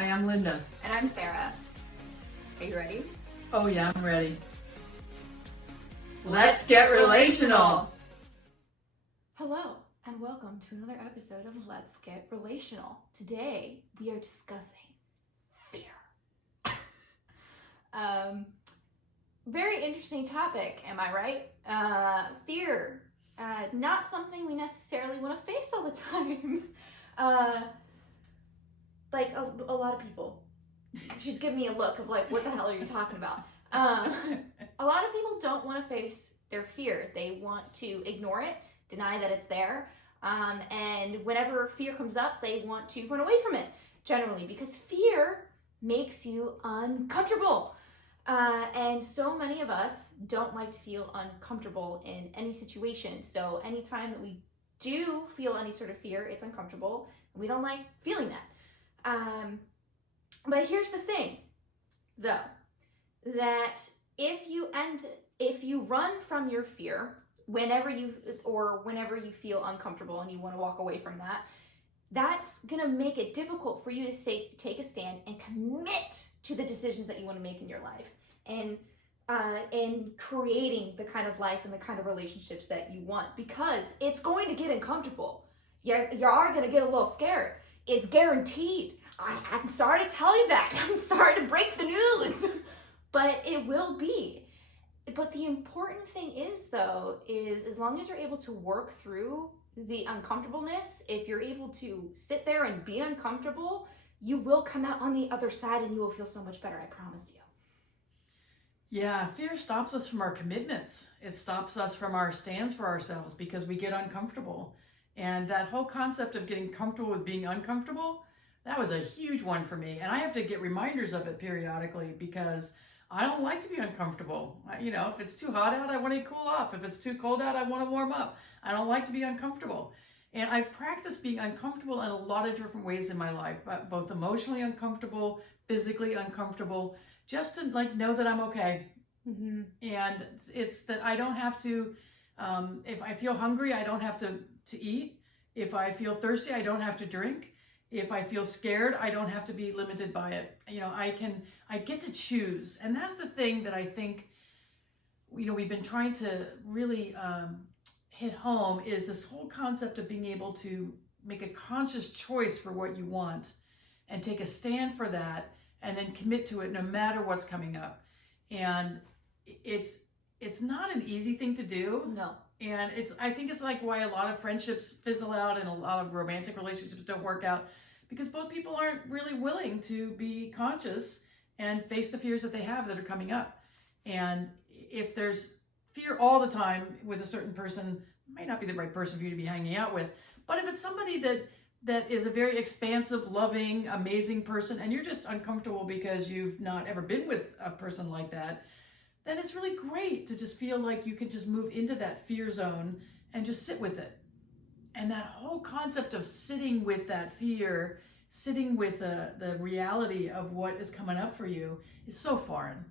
Hi, I'm Linda. And I'm Sarah. Are you ready? Oh yeah, I'm ready. Let's get relational. Hello, and welcome to another episode of Let's Get Relational. Today, we are discussing fear. Very interesting topic, am I right? Fear. Not something we necessarily want to face all the time. Like a lot of people. She's giving me a look of like, what the hell are you talking about? A lot of people don't want to face their fear. They want to ignore it, deny that it's there. And whenever fear comes up, they want to run away from it, generally, because fear makes you uncomfortable. And so many of us don't like to feel uncomfortable in any situation. So anytime that we do feel any sort of fear, it's uncomfortable, and we don't like feeling that. But here's the thing, though, that if you run from your fear whenever you feel uncomfortable and you want to walk away from that, that's gonna make it difficult for you to take a stand and commit to the decisions that you want to make in your life, and in creating the kind of life and the kind of relationships that you want, because it's going to get uncomfortable. You are going to get a little scared. It's guaranteed. I'm sorry to tell you that. I'm sorry to break the news, but it will be. But the important thing is, though, is as long as you're able to work through the uncomfortableness, if you're able to sit there and be uncomfortable, you will come out on the other side and you will feel so much better, I promise you. Yeah, fear stops us from our commitments. It stops us from our stands for ourselves because we get uncomfortable. And that whole concept of getting comfortable with being uncomfortable, that was a huge one for me. And I have to get reminders of it periodically because I don't like to be uncomfortable. If it's too hot out, I want to cool off. If it's too cold out, I want to warm up. I don't like to be uncomfortable. And I've practiced being uncomfortable in a lot of different ways in my life, but both emotionally uncomfortable, physically uncomfortable, just to know that I'm okay. Mm-hmm. And it's that I don't have to, if I feel hungry, I don't have to eat. If I feel thirsty, I don't have to drink. If I feel scared, I don't have to be limited by it. I get to choose. And that's the thing that I think, we've been trying to really hit home, is this whole concept of being able to make a conscious choice for what you want and take a stand for that and then commit to it no matter what's coming up. And it's not an easy thing to do. No. And I think it's like why a lot of friendships fizzle out and a lot of romantic relationships don't work out, because both people aren't really willing to be conscious and face the fears that they have that are coming up. And if there's fear all the time with a certain person, it might not be the right person for you to be hanging out with. But if it's somebody that is a very expansive, loving, amazing person, and you're just uncomfortable because you've not ever been with a person like that, then it's really great to just feel like you can just move into that fear zone and just sit with it. And that whole concept of sitting with that fear, sitting with the reality of what is coming up for you is so foreign.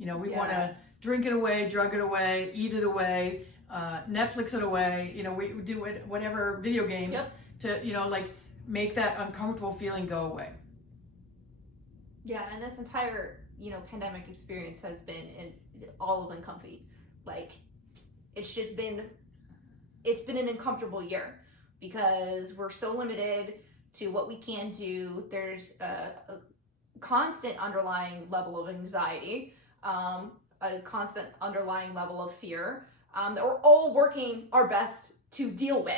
We want to drink it away, drug it away, eat it away, Netflix it away. We do whatever video games to, make that uncomfortable feeling go away. Yeah, and this entire pandemic experience has been in all of Uncomfy. It's been an uncomfortable year because we're so limited to what we can do. There's a constant underlying level of anxiety, a constant underlying level of fear that we're all working our best to deal with.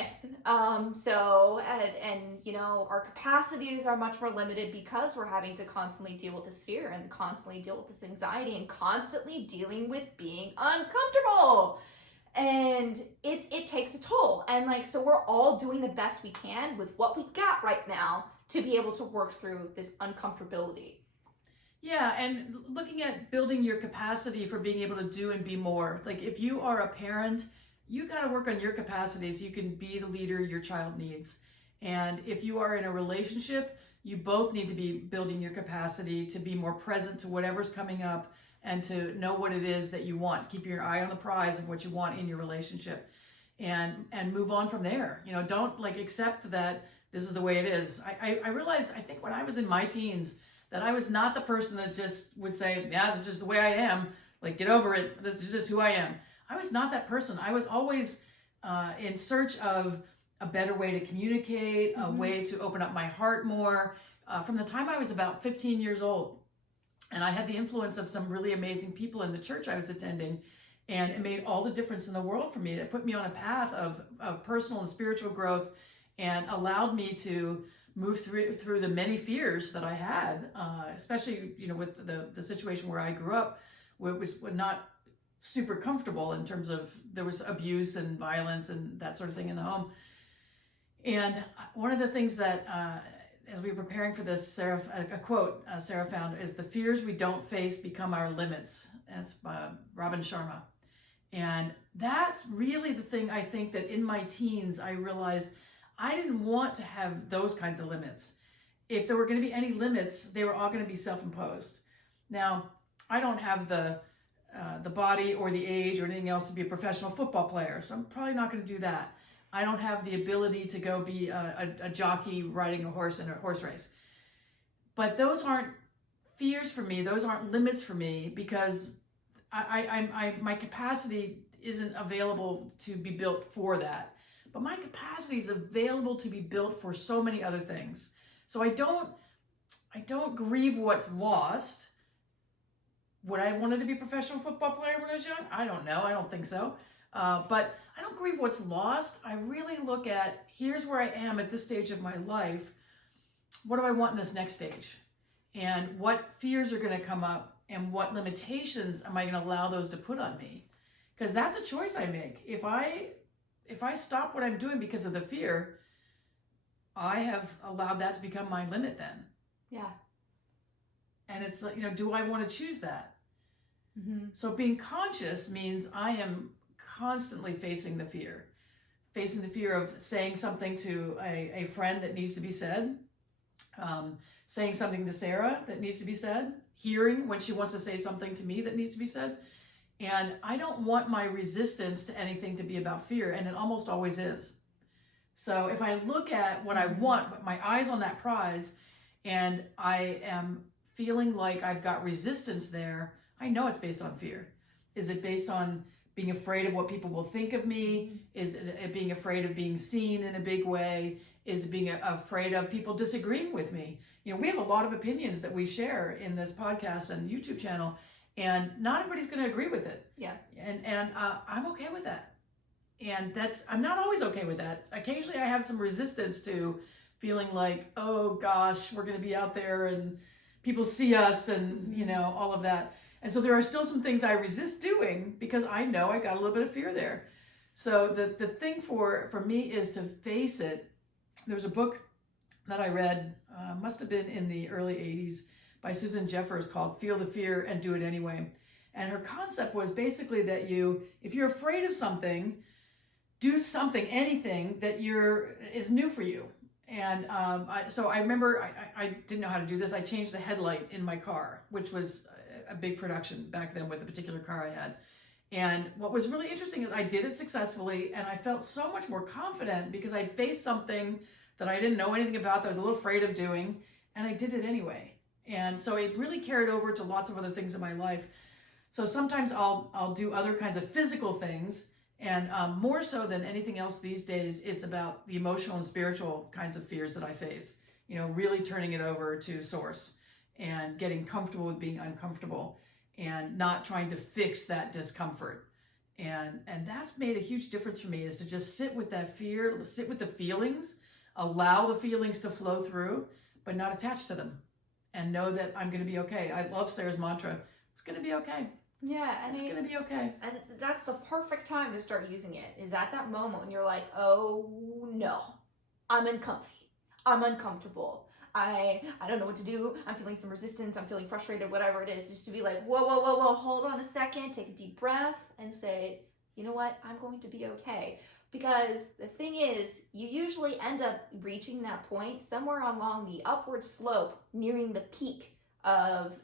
Our capacities are much more limited because we're having to constantly deal with this fear and constantly deal with this anxiety and constantly dealing with being uncomfortable. And it takes a toll. And so we're all doing the best we can with what we got right now to be able to work through this uncomfortability. Yeah, and looking at building your capacity for being able to do and be more. If you are a parent, you got to work on your capacity so you can be the leader your child needs. And if you are in a relationship, you both need to be building your capacity to be more present to whatever's coming up and to know what it is that you want. Keep your eye on the prize of what you want in your relationship and move on from there. Don't accept that this is the way it is. I realized, I think when I was in my teens, that I was not the person that just would say, yeah, this is just the way I am. Like, get over it. This is just who I am. I was not that person. I was always in search of a better way to communicate, a way to open up my heart more. From the time I was about 15 years old, and I had the influence of some really amazing people in the church I was attending, and it made all the difference in the world for me. It put me on a path of personal and spiritual growth, and allowed me to move through the many fears that I had, especially with the situation where I grew up, where it was not super comfortable in terms of there was abuse and violence and that sort of thing in the home. And one of the things that as we were preparing for this, a quote Sarah found is, "The fears we don't face become our limits." That's by Robin Sharma. And that's really the thing. I think that in my teens, I realized I didn't want to have those kinds of limits. If there were going to be any limits, they were all going to be self-imposed. Now, I don't have the body or the age or anything else to be a professional football player, so I'm probably not going to do that. I don't have the ability to go be a jockey riding a horse in a horse race. But those aren't fears for me. Those aren't limits for me, because my capacity isn't available to be built for that. But my capacity is available to be built for so many other things. So I don't grieve what's lost. Would I have wanted to be a professional football player when I was young? I don't know. I don't think so. But I don't grieve what's lost. I really look at, here's where I am at this stage of my life. What do I want in this next stage? And what fears are going to come up, and what limitations am I going to allow those to put on me? Because that's a choice I make. If I stop what I'm doing because of the fear, I have allowed that to become my limit then. Yeah. And it's like, do I want to choose that? So being conscious means I am constantly facing the fear of saying something to a friend that needs to be said, saying something to Sarah that needs to be said, hearing when she wants to say something to me that needs to be said. And I don't want my resistance to anything to be about fear, and it almost always is. So if I look at what I want, my eyes on that prize, and I am feeling like I've got resistance there, I know it's based on fear. Is it based on being afraid of what people will think of me? Is it being afraid of being seen in a big way? Is it being afraid of people disagreeing with me? We have a lot of opinions that we share in this podcast and YouTube channel, and not everybody's going to agree with it. Yeah. And I'm okay with that. And I'm not always okay with that. Occasionally I have some resistance to feeling like, oh gosh, we're going to be out there and people see us and, all of that. And so there are still some things I resist doing because I know I got a little bit of fear there. So the thing for me is to face it. There's a book that I read, must have been in the early 80s, by Susan Jeffers, called Feel the Fear and Do It Anyway. And her concept was basically that if you're afraid of something, do something, anything that is new for you. And so I remember I didn't know how to do this. I changed the headlight in my car, which was a big production back then with the particular car I had. And what was really interesting is I did it successfully, and I felt so much more confident because I'd faced something that I didn't know anything about, that I was a little afraid of doing, and I did it anyway. And so it really carried over to lots of other things in my life. So sometimes I'll do other kinds of physical things, and more so than anything else these days, it's about the emotional and spiritual kinds of fears that I face. Really turning it over to source and getting comfortable with being uncomfortable and not trying to fix that discomfort. And that's made a huge difference for me, is to just sit with that fear, sit with the feelings, allow the feelings to flow through, but not attach to them, and know that I'm going to be okay. I love Sarah's mantra. It's going to be okay. Yeah, it's going to be okay. And that's the perfect time to start using it, is at that moment when you're like, oh no, I'm uncomfy. I'm uncomfortable. I don't know what to do. I'm feeling some resistance. I'm feeling frustrated, whatever it is. Just to be like, whoa, hold on a second. Take a deep breath and say, you know what? I'm going to be okay. Because the thing is, you usually end up reaching that point somewhere along the upward slope, nearing the peak of,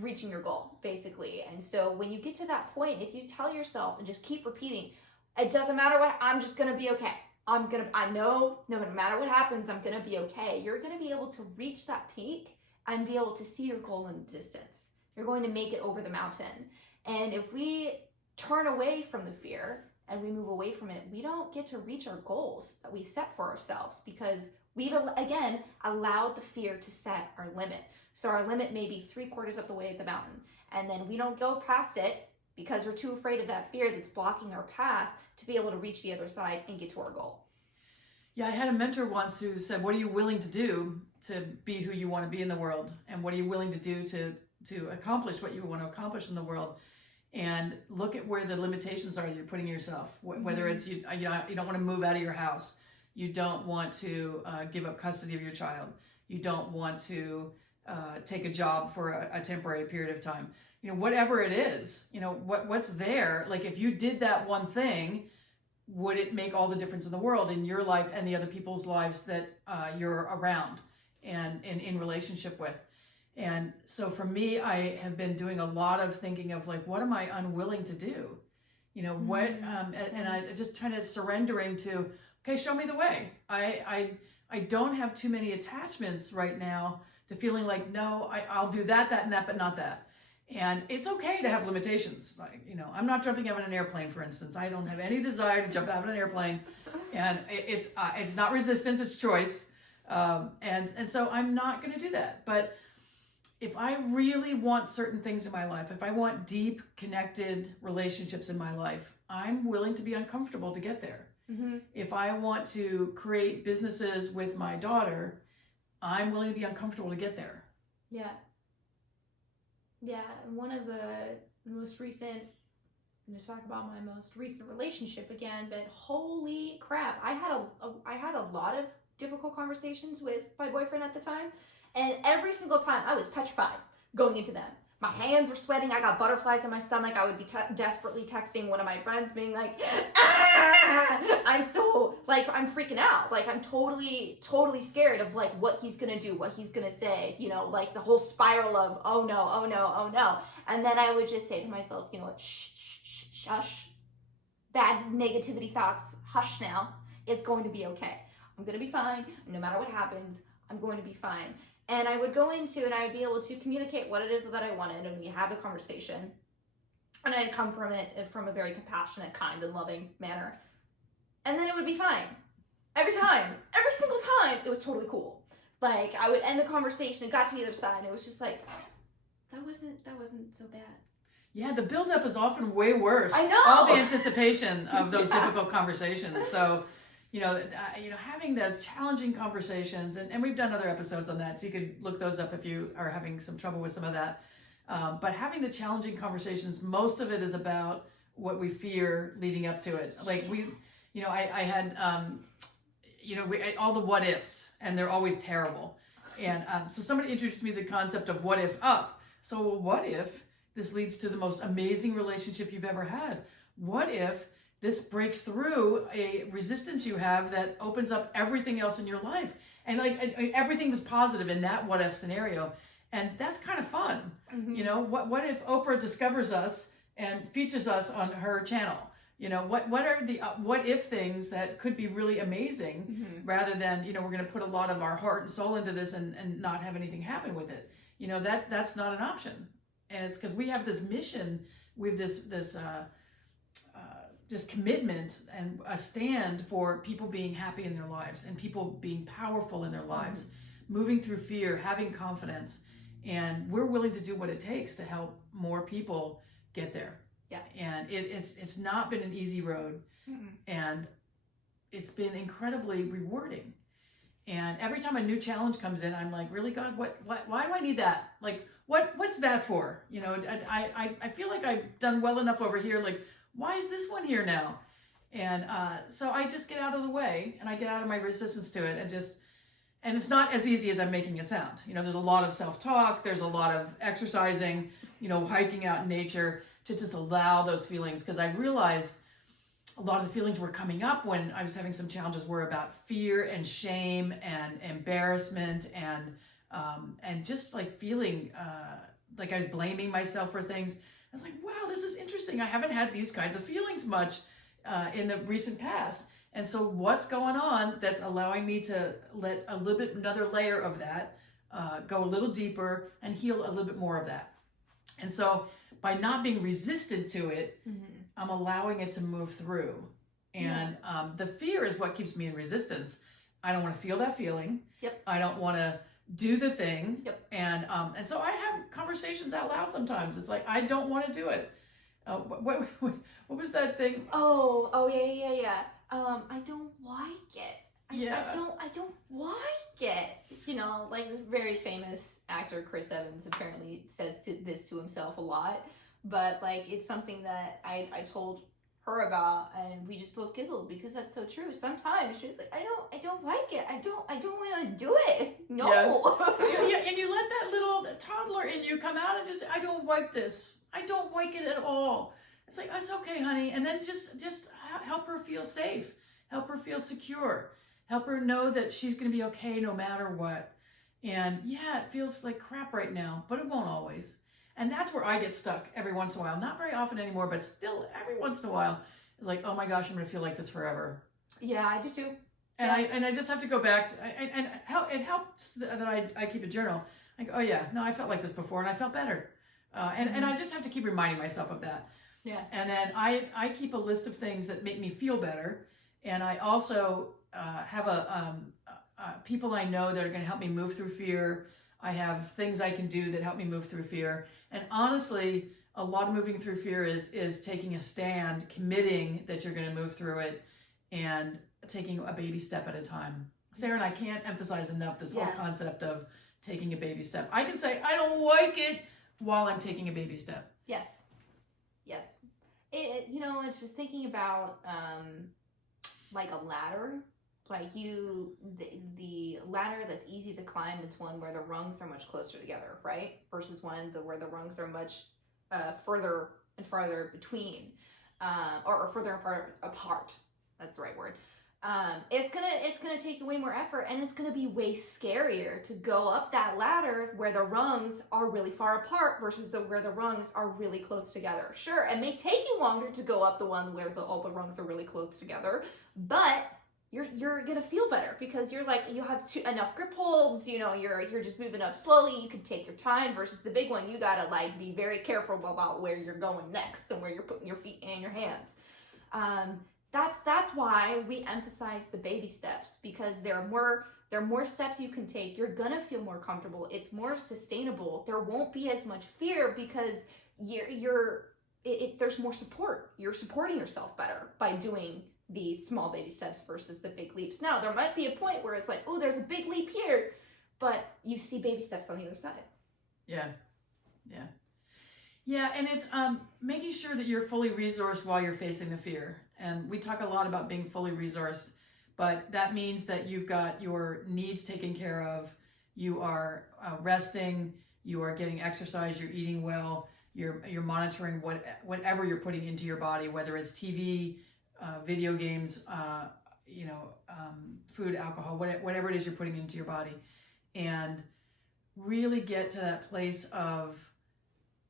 reaching your goal, basically. And so when you get to that point, if you tell yourself and just keep repeating, it doesn't matter what, I'm just going to be okay. I know no matter what happens, I'm gonna be okay. You're gonna be able to reach that peak and be able to see your goal in the distance. You're going to make it over the mountain. And if we turn away from the fear and we move away from it, we don't get to reach our goals that we set for ourselves, because we've, again, allowed the fear to set our limit. So our limit may be 3/4 up the way at the mountain, and then we don't go past it because we're too afraid of that fear that's blocking our path to be able to reach the other side and get to our goal. Yeah, I had a mentor once who said, what are you willing to do to be who you want to be in the world? And what are you willing to do to accomplish what you want to accomplish in the world? And look at where the limitations are that you're putting yourself. Whether it's you don't want to move out of your house, you don't want to give up custody of your child, you don't want to take a job for a temporary period of time. Whatever it is, what's there. Like, if you did that one thing, would it make all the difference in the world in your life and the other people's lives that you're around and in relationship with? And so for me, I have been doing a lot of thinking of, like, what am I unwilling to do? And I just trying to surrendering to, okay, show me the way. I don't have too many attachments right now to feeling like, no, I'll do that, and that, but not that. And it's okay to have limitations. Like, I'm not jumping out of an airplane, for instance. I don't have any desire to jump out of an airplane, and it's not resistance, it's choice. And so I'm not going to do that. But if I really want certain things in my life, if I want deep, connected relationships in my life, I'm willing to be uncomfortable to get there. Mm-hmm. If I want to create businesses with my daughter, I'm willing to be uncomfortable to get there. Yeah. Yeah, one of the most recent, I'm going to talk about my most recent relationship again, but holy crap, I had a lot of difficult conversations with my boyfriend at the time, and every single time I was petrified going into them. My hands were sweating, I got butterflies in my stomach, I would be desperately texting one of my friends being like, I'm freaking out. Like, I'm totally scared of, like, what he's gonna do, what he's gonna say, like the whole spiral of, oh no, oh no, oh no. And then I would just say to myself, shh, hush, bad negativity thoughts, hush now, it's going to be okay. I'm gonna be fine, no matter what happens, I'm going to be fine. And I would go into, and I'd be able to communicate what it is that I wanted, and we have the conversation. And I'd come from it from a very compassionate, kind, and loving manner. And then it would be fine. Every single time, it was totally cool. Like, I would end the conversation and got to the other side, and it was just like, that wasn't so bad. Yeah, the buildup is often way worse. I know! All the anticipation of those difficult conversations. So, having those challenging conversations, and we've done other episodes on that, so you could look those up if you are having some trouble with some of that. But having the challenging conversations, most of it is about what we fear leading up to it. Like, I had, all the what ifs, and they're always terrible. And so somebody introduced me to the concept of what if up. So what if this leads to the most amazing relationship you've ever had? What if this breaks through a resistance you have that opens up everything else in your life? And everything was positive in that what if scenario. And that's kind of fun. Mm-hmm. What if Oprah discovers us and features us on her channel? What are the what if things that could be really amazing, mm-hmm. rather than, we're going to put a lot of our heart and soul into this and not have anything happen with it. That's not an option. And it's because we have this mission, we have this commitment and a stand for people being happy in their lives and people being powerful in their lives, mm-hmm. moving through fear, having confidence. And we're willing to do what it takes to help more people get there. Yeah. And it's not been an easy road, mm-hmm. and it's been incredibly rewarding. And every time a new challenge comes in, I'm like, really, God, why do I need that? Like, what's that for? I feel like I've done well enough over here. Like, why is this one here now? And so I just get out of the way, and I get out of my resistance to it, and it's not as easy as I'm making it sound. There's a lot of self-talk, there's a lot of exercising, hiking out in nature to just allow those feelings, because I realized a lot of the feelings were coming up when I was having some challenges were about fear and shame and embarrassment and just like feeling like I was blaming myself for things. I was like, wow, this is interesting. I haven't had these kinds of feelings much in the recent past. And so what's going on that's allowing me to let a little bit, another layer of that go a little deeper and heal a little bit more of that. And so by not being resistant to it, I'm allowing it to move through. And the fear is what keeps me in resistance. I don't want to feel that feeling. Yep. I don't want to do the thing. Yep. And so I have conversations out loud sometimes. It's like, I don't want to do it. What was that thing? Oh, yeah. I don't like it. I don't like it. You know, like this very famous actor Chris Evans apparently says this to himself a lot. But like, it's something that I told her about, and we just both giggled because that's so true. Sometimes she's like, I don't like it. I don't want to do it. No. Yeah, and you let that little toddler in you come out and just say, I don't like this. I don't like it at all. It's like, it's okay, honey. And then just help her feel safe. Help her feel secure. Help her know that she's going to be okay no matter what. And yeah, it feels like crap right now, but it won't always. And that's where I get stuck every once in a while. Not very often anymore, but still every once in a while. It's like, oh my gosh, I'm going to feel like this forever. Yeah, I do too. And I just have to go back to, and it helps that I keep a journal. I go, oh yeah, no, I felt like this before and I felt better. And I just have to keep reminding myself of that. Yeah. And then I keep a list of things that make me feel better. And I also have people I know that are going to help me move through fear. I have things I can do that help me move through fear. And honestly, a lot of moving through fear is taking a stand, committing that you're going to move through it, and taking a baby step at a time. Sarah and I can't emphasize enough this whole concept of taking a baby step. I can say, I don't like it while I'm taking a baby step. Yes. It's just thinking about like a ladder. Like the ladder that's easy to climb, it's one where the rungs are much closer together, right? Versus one where the rungs are much further and farther between, or further and farther apart. That's the right word. It's gonna take way more effort, and it's gonna be way scarier to go up that ladder where the rungs are really far apart versus where the rungs are really close together. Sure, it may take you longer to go up the one where all the rungs are really close together, but you're gonna feel better because you're like, you have enough grip holds, you're just moving up slowly. You can take your time versus the big one. You gotta like be very careful about where you're going next and where you're putting your feet and your hands. That's why we emphasize the baby steps, because there are more steps you can take. You're gonna feel more comfortable. It's more sustainable. There won't be as much fear because there's more support. You're supporting yourself better by doing these small baby steps versus the big leaps. Now, there might be a point where it's like, oh, there's a big leap here, but you see baby steps on the other side. Yeah, and it's making sure that you're fully resourced while you're facing the fear. And we talk a lot about being fully resourced, but that means that you've got your needs taken care of, you are resting, you are getting exercise, you're eating well, you're monitoring whatever you're putting into your body, whether it's TV, video games, food, alcohol, whatever it is you're putting into your body, and really get to that place of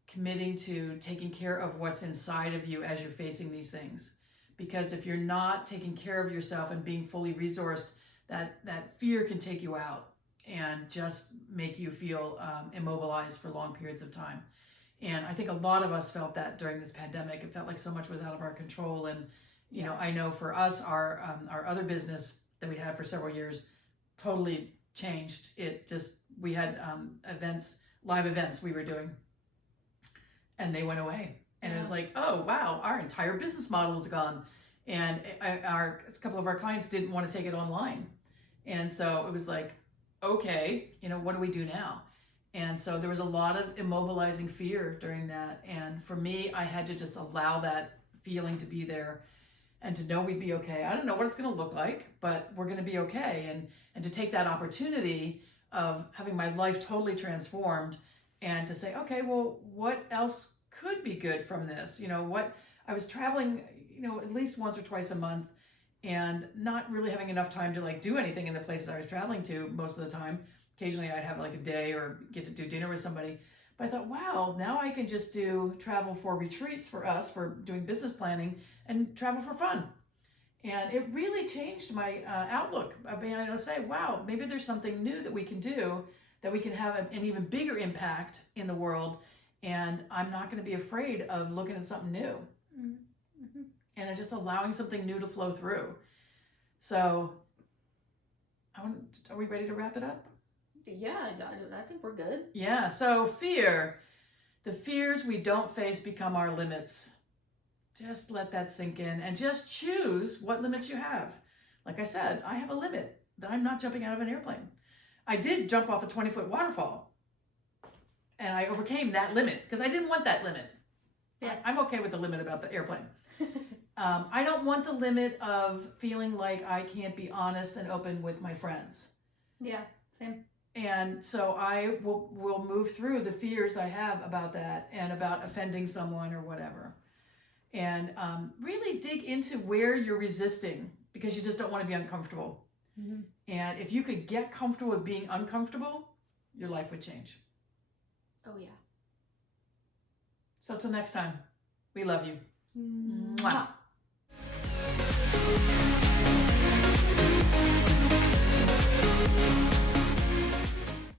committing to taking care of what's inside of you as you're facing these things. Because if you're not taking care of yourself and being fully resourced, that fear can take you out and just make you feel immobilized for long periods of time. And I think a lot of us felt that during this pandemic. It felt like so much was out of our control. And I know for us, our other business that we'd had for several years totally changed. We had live events we were doing, and they went away. And it was like, oh, wow, our entire business model is gone. And a couple of our clients didn't want to take it online. And so it was like, okay, what do we do now? And so there was a lot of immobilizing fear during that. And for me, I had to just allow that feeling to be there and to know we'd be okay. I don't know what it's going to look like, but we're going to be okay. And to take that opportunity of having my life totally transformed and to say, okay, well, what else could be good from this? I was traveling, at least once or twice a month and not really having enough time to like do anything in the places I was traveling to most of the time. Occasionally I'd have like a day or get to do dinner with somebody. But I thought, wow, now I can just travel for retreats for us, for doing business planning and travel for fun. And it really changed my outlook of being able to say, wow, maybe there's something new that we can do, that we can have an even bigger impact in the world. And I'm not going to be afraid of looking at something new. Mm-hmm. And it's just allowing something new to flow through. So, are we ready to wrap it up? Yeah, I think we're good. Yeah, so fear. The fears we don't face become our limits. Just let that sink in and just choose what limits you have. Like I said, I have a limit that I'm not jumping out of an airplane. I did jump off a 20-foot waterfall, and I overcame that limit because I didn't want that limit. Yeah. I'm okay with the limit about the airplane. I don't want the limit of feeling like I can't be honest and open with my friends. Yeah, same. And so I will move through the fears I have about that and about offending someone or whatever. And really dig into where you're resisting because you just don't want to be uncomfortable. Mm-hmm. And if you could get comfortable with being uncomfortable, your life would change. Oh, yeah. So till next time, we love you. Mwah. Mwah.